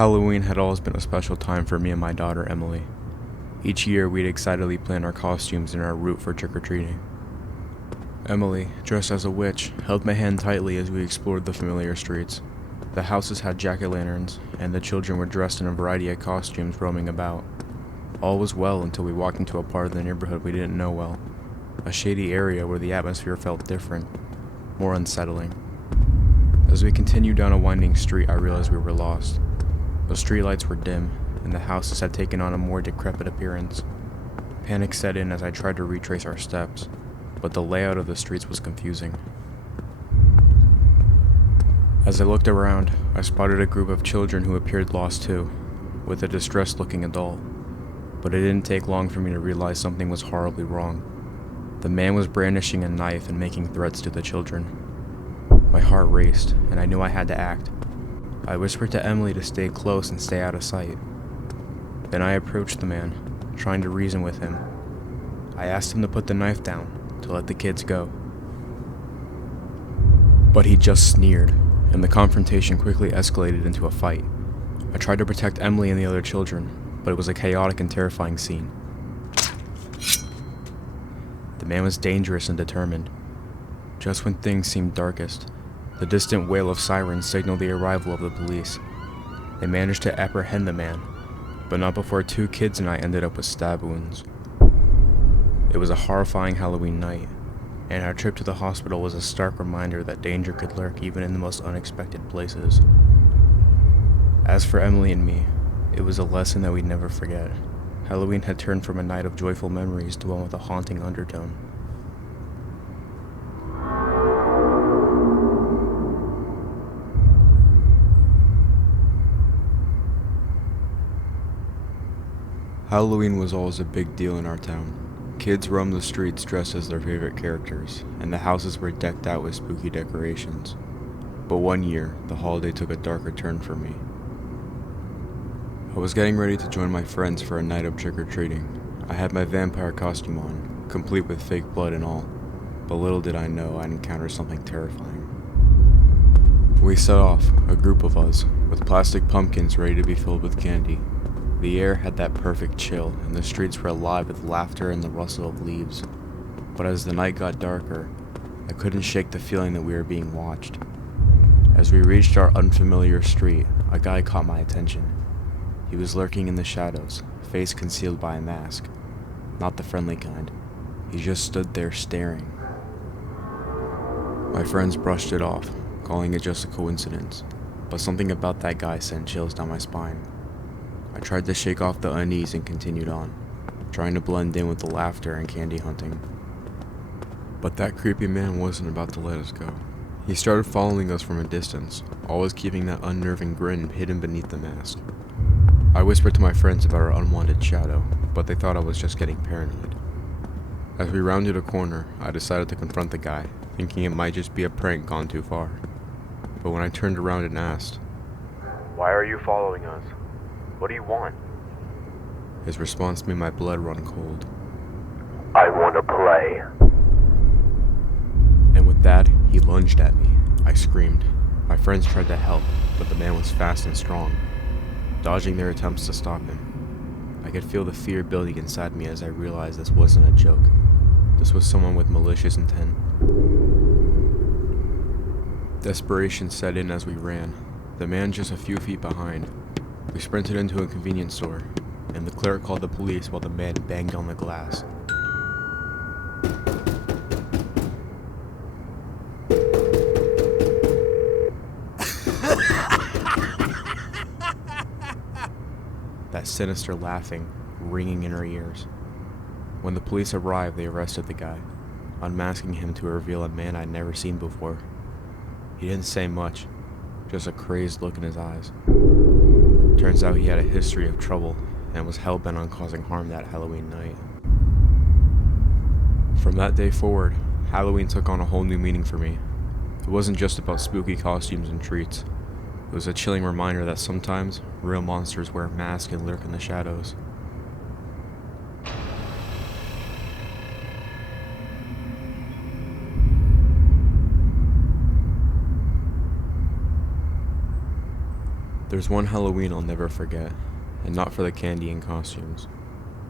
Halloween had always been a special time for me and my daughter Emily. Each year we'd excitedly plan our costumes and our route for trick-or-treating. Emily, dressed as a witch, held my hand tightly as we explored the familiar streets. The houses had jack-o'-lanterns, and the children were dressed in a variety of costumes roaming about. All was well until we walked into a part of the neighborhood we didn't know well. A shady area where the atmosphere felt different, more unsettling. As we continued down a winding street, I realized we were lost. The streetlights were dim, and the houses had taken on a more decrepit appearance. Panic set in as I tried to retrace our steps, but the layout of the streets was confusing. As I looked around, I spotted a group of children who appeared lost too, with a distressed-looking adult. But it didn't take long for me to realize something was horribly wrong. The man was brandishing a knife and making threats to the children. My heart raced, and I knew I had to act. I whispered to Emily to stay close and stay out of sight. Then I approached the man, trying to reason with him. I asked him to put the knife down, to let the kids go. But he just sneered, and the confrontation quickly escalated into a fight. I tried to protect Emily and the other children, but it was a chaotic and terrifying scene. The man was dangerous and determined. Just when things seemed darkest, the distant wail of sirens signaled the arrival of the police. They managed to apprehend the man, but not before 2 kids and I ended up with stab wounds. It was a horrifying Halloween night, and our trip to the hospital was a stark reminder that danger could lurk even in the most unexpected places. As for Emily and me, it was a lesson that we'd never forget. Halloween had turned from a night of joyful memories to one with a haunting undertone. Halloween was always a big deal in our town. Kids roamed the streets dressed as their favorite characters, and the houses were decked out with spooky decorations. But one year, the holiday took a darker turn for me. I was getting ready to join my friends for a night of trick-or-treating. I had my vampire costume on, complete with fake blood and all, but little did I know I'd encounter something terrifying. We set off, a group of us, with plastic pumpkins ready to be filled with candy. The air had that perfect chill, and the streets were alive with laughter and the rustle of leaves. But as the night got darker, I couldn't shake the feeling that we were being watched. As we reached our unfamiliar street, a guy caught my attention. He was lurking in the shadows, face concealed by a mask. Not the friendly kind. He just stood there staring. My friends brushed it off, calling it just a coincidence, but something about that guy sent chills down my spine. I tried to shake off the unease and continued on, trying to blend in with the laughter and candy hunting. But that creepy man wasn't about to let us go. He started following us from a distance, always keeping that unnerving grin hidden beneath the mask. I whispered to my friends about our unwanted shadow, but they thought I was just getting paranoid. As we rounded a corner, I decided to confront the guy, thinking it might just be a prank gone too far. But when I turned around and asked, "Why are you following us? What do you want?" his response made my blood run cold. "I want to play." And with that, he lunged at me. I screamed. My friends tried to help, but the man was fast and strong, dodging their attempts to stop him. I could feel the fear building inside me as I realized this wasn't a joke. This was someone with malicious intent. Desperation set in as we ran, the man just a few feet behind. We sprinted into a convenience store, and the clerk called the police while the man banged on the glass. That sinister laughing ringing in our ears. When the police arrived, they arrested the guy, unmasking him to reveal a man I'd never seen before. He didn't say much, just a crazed look in his eyes. Turns out he had a history of trouble and was hell-bent on causing harm that Halloween night. From that day forward, Halloween took on a whole new meaning for me. It wasn't just about spooky costumes and treats. It was a chilling reminder that sometimes real monsters wear masks and lurk in the shadows. There's one Halloween I'll never forget, and not for the candy and costumes.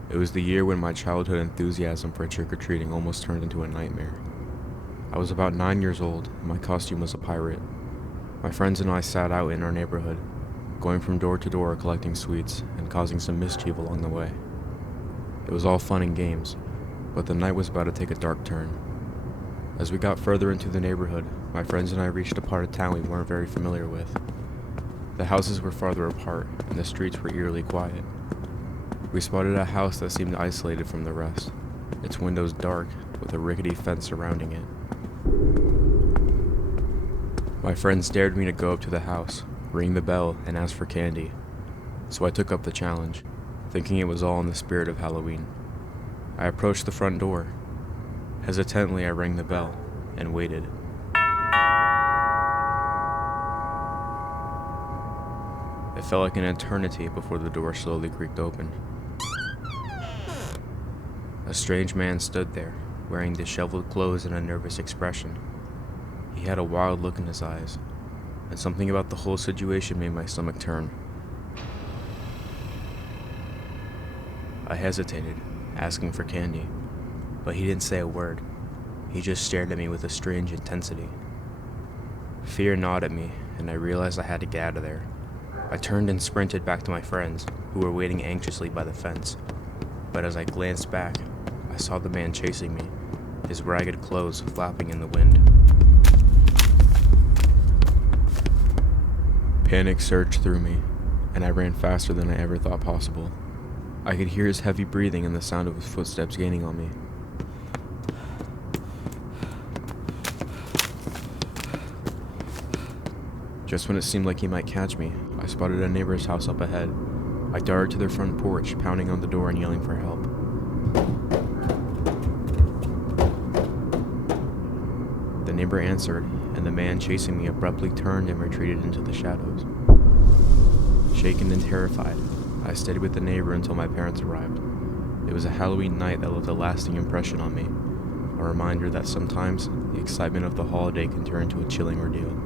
It was the year when my childhood enthusiasm for trick-or-treating almost turned into a nightmare. I was about 9 years old, and my costume was a pirate. My friends and I sat out in our neighborhood, going from door to door collecting sweets and causing some mischief along the way. It was all fun and games, but the night was about to take a dark turn. As we got further into the neighborhood, my friends and I reached a part of town we weren't very familiar with. The houses were farther apart, and the streets were eerily quiet. We spotted a house that seemed isolated from the rest, its windows dark, with a rickety fence surrounding it. My friends dared me to go up to the house, ring the bell, and ask for candy, so I took up the challenge, thinking it was all in the spirit of Halloween. I approached the front door. Hesitantly, I rang the bell, and waited. It felt like an eternity before the door slowly creaked open. A strange man stood there, wearing disheveled clothes and a nervous expression. He had a wild look in his eyes, and something about the whole situation made my stomach turn. I hesitated, asking for candy, but he didn't say a word. He just stared at me with a strange intensity. Fear gnawed at me, and I realized I had to get out of there. I turned and sprinted back to my friends, who were waiting anxiously by the fence. But as I glanced back, I saw the man chasing me, his ragged clothes flapping in the wind. Panic surged through me, and I ran faster than I ever thought possible. I could hear his heavy breathing and the sound of his footsteps gaining on me. Just when it seemed like he might catch me, I spotted a neighbor's house up ahead. I darted to their front porch, pounding on the door and yelling for help. The neighbor answered, and the man chasing me abruptly turned and retreated into the shadows. Shaken and terrified, I stayed with the neighbor until my parents arrived. It was a Halloween night that left a lasting impression on me, a reminder that sometimes the excitement of the holiday can turn into a chilling ordeal.